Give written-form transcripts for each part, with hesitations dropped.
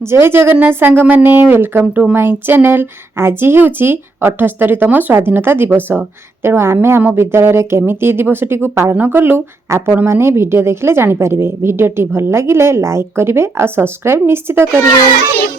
जय जगन्नाथ सांग माने वेलकम टू माय चैनल। आज हूँ 78तम स्वाधीनता दिवस। तेणु आमे आम विद्यालय केमिति दिवसटी को पालन कलु आपण मैंने वीडियो देखले जानीपारे। वीडियोटी भल लगिले लाइक करेंगे और सब्सक्राइब निश्चित करेंगे।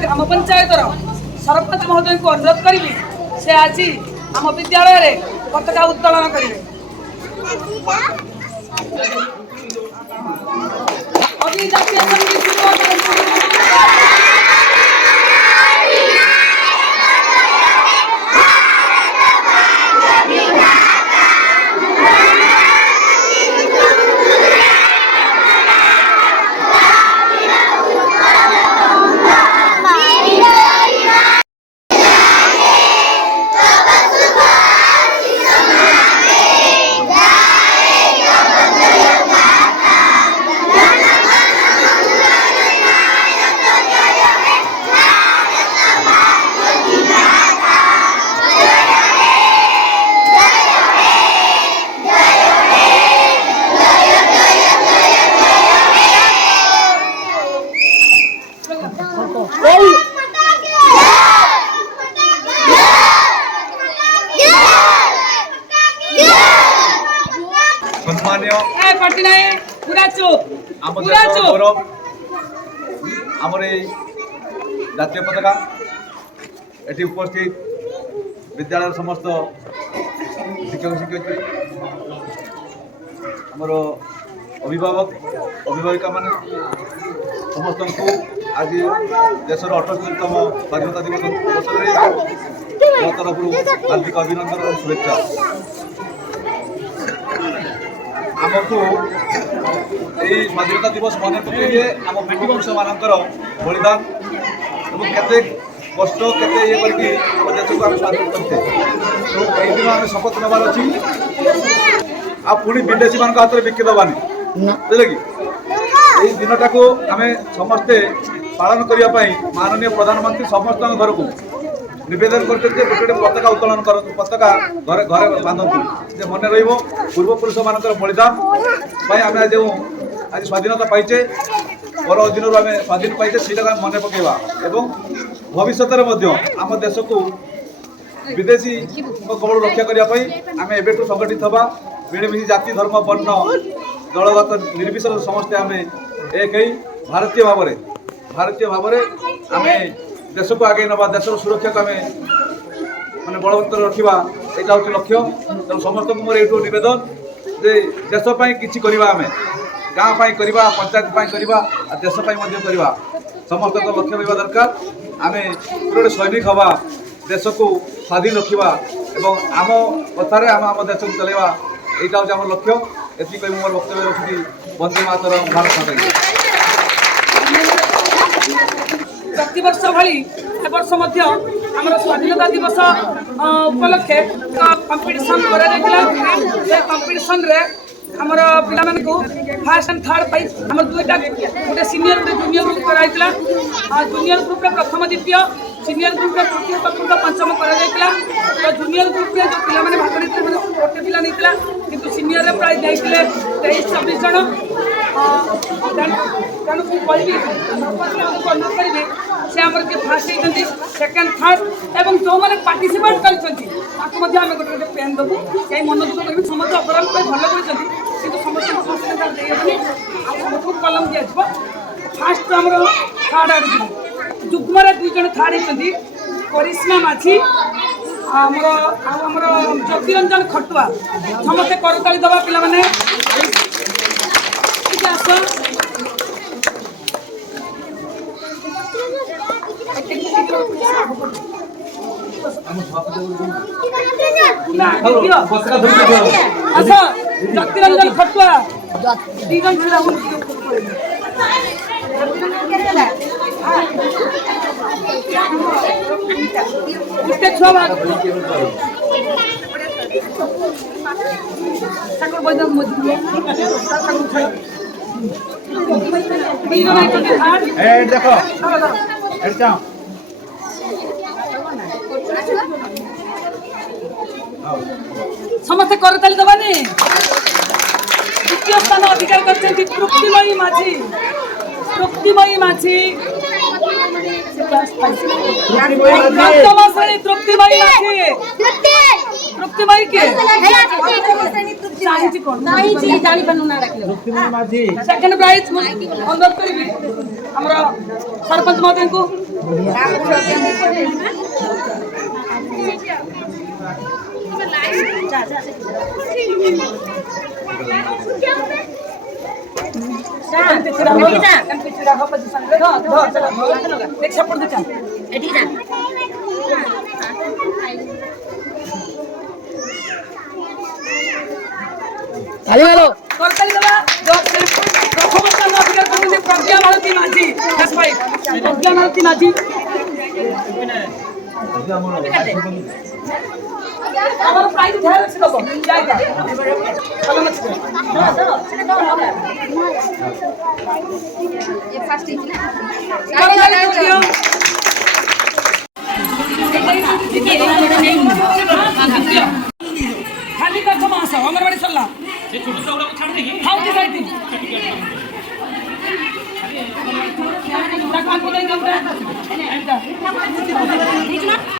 ग्राम पंचायत सरपंच महोदय को अनुरोध करी से आज आम विद्यालय पताका उत्तोलन करेंगे। जातीय पताका एटी उपस्थित विद्यालय समस्त शिक्षक शिक्षयित्री आमर अभिभावक अभिभाविका मान समस्त को आज देशर 78तम स्वाधीनता दिवस अवसर में मो तरफ हार्दिक अभिनंदन और शुभेच्छा। आमको यही स्वाधीनता दिवस मन पकड़े आम पितृवंश मानकर बलिदान केते कष्ट केते ये करके देश को आम स्वाधीन करते। तो यही दिन आम शपथ नबार अच्छी आ पुणी विदेशी मान हाथ में बिकी दबानी बुझे कि यही दिनटा को आम समस्ते पालन करने माननीय प्रधानमंत्री समस्त घर को निवेदन करते गोटे पताका उत्तोलन कर पताका घरे घरे बांधतु जे मन पूर्वपुरुष मान बलिदान आम जो आज स्वाधीनता पाइचे पर दिन आम स्वाधीन पाइचे से मन पकेवा एवं भविष्य आम देश को विदेशी कबल रक्षा करने आम एवं संगठित हवा मिलमिशि जाति धर्म वर्ण दलगत निर्विशेष समस्ते आम एक भारतीय भाव आम देश को आगे नवा देश सुरक्षा को आम मैंने बलवत्तर रखा यहाँ हूँ लक्ष्य तेणु समस्त मोर ये नवेदन जे देशपाई किसी करवा आम गाँ करवा पंचायत करवा देशपाई करवा समस्त लक्ष्य रहा दरकार आम गोटे सैनिक हवा देश को स्वाधीन रखा एवं आम कथार आम देश को चलवा यहाँ हूँ आम लक्ष्य ये मोर वक्तव्य रखी वंदे मातरम भारत माता की प्रति वर्ष भली ए वर्ष मध्य आमर स्वाधीनता दिवस उपलक्षे कंपिटिशन कंपिटिशन रे आमर पिला को फास्ट एंड थर्ड प्राइज आम दुईटा गोटे सीनियर गोटे जूनियर ग्रुप कराइला जूनियर ग्रुप रे प्रथम द्वितीय सीनियर ग्रुप रे तृतीय चतुर्थ पंचम करा तो जूनियर ग्रुप रे जो पिला भाग लेते गोटे पिला नहीं किंतु सीनियर रे प्राइज देते 23-26 जन तेणु कहि अनुरोध करेंगे से आम फास्ट होती सेकेंड थर्ड एवं जो मैंने पार्टिसिपेट कर गोटे गोटे पेन देवु कहीं मन दुख करेंगे समस्त अपराध भल कर समस्त समस्त कलम दिया फास्ट आम थर्ड आड़ जुग्मरे 2 जन थर्ड होती करिश्मा माझी आमर ज्योतिरंजन खटुआ समस्ते करताली दबा पिला माने आस ज्योतिरंजन खटुआ 2 जन छुआ छुआ देखो समस्त करताली दबानी द्वितीय स्थान अधिकार करते तृप्तिमयी माझी तृप्तिमयी माझी सप्तम श्रेणी तृप्तिमयी माझी तृप्तिमयी के सेकेंड प्राइज अनुरोध करी हमर सरपंच महोदय को प्रज्ञा भारती माझी प्रज्ञा भारती माझी আমার প্রাইস ধ্যান রাখছি দেবো জায়গা ভালো আছে ये फास्ट है ना खाली का समास अंगनवाड़ी चलला ये छोटे से उड़ा छाड़ देगी हाउ की साइड थी